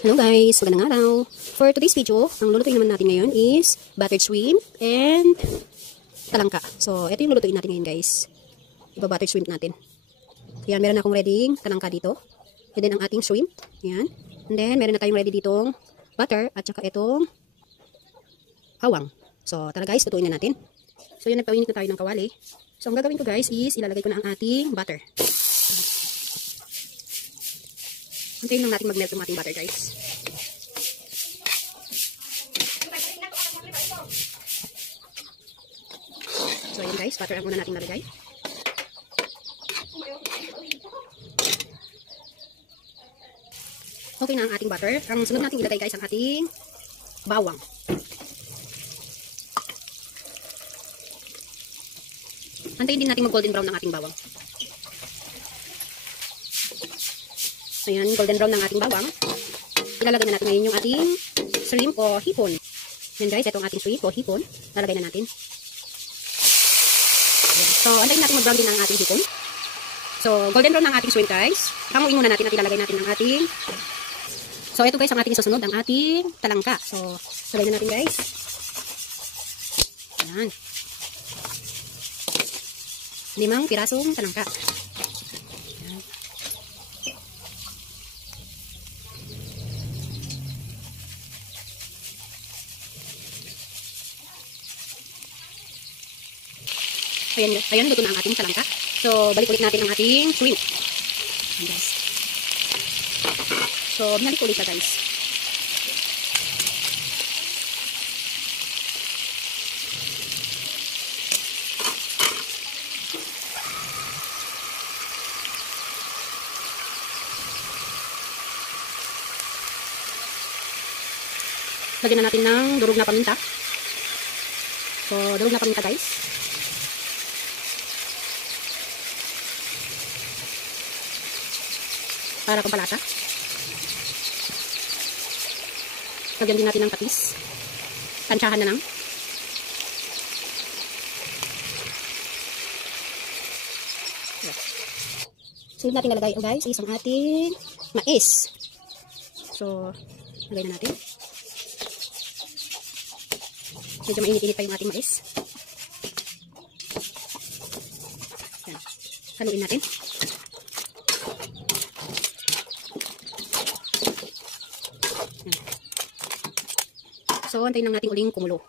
Hello guys, magandang araw. For today's video, ang lulutuin naman natin ngayon is buttered shrimp and talangka. So, ito yung lulutuin natin ngayon guys. Iba-buttered shrimp natin. Ayan, meron akong ready talangka dito. And then ang ating shrimp. Ayan. And then, meron na tayong ready ditong butter at saka itong hawang. So, tara guys, lutuin na natin. So, yun, nagpawinit na tayo ng kawali. So, ang gagawin ko guys is ilalagay ko na ang ating butter. Antayin lang natin mag-melt yung ating butter guys. So ayan guys, butter ang una natin nalagay. Okay na ang ating butter. Ang sunod natin ilagay guys ang ating bawang. Antayin din natin mag-golden brown ng ating bawang. Ayan, golden brown ng ating bawang. Ilalagay na natin ngayon yung ating shrimp o hipon. Yan guys, ito ang ating shrimp o hipon. Lalagay na natin. So, antayin natin mag-brown din ang ating hipon. So, golden brown ng ating shrimp guys. Hanguin muna natin at ilalagay natin ang ating... So, ito guys ang ating susunod, ang ating talangka. So, lagay na natin guys. Ayan. 5 pirasong talangka. Ayan, luto na ang ating talangka. So, balik ulit natin ang ating shrimp. Ayan, guys. So, binalik ulit siya, guys. Lagyan na natin ng durog na paminta. So, durog na paminta, guys. Para pampalasa. Lagyan din natin ng patis. Tansyahan na lang. So, natin nalagay guys is ang ating mais. So, lagay na natin. Medyo mainit-init pa yung ating mais. Yan. Haluin natin. So, antayin lang natin uling kumulo.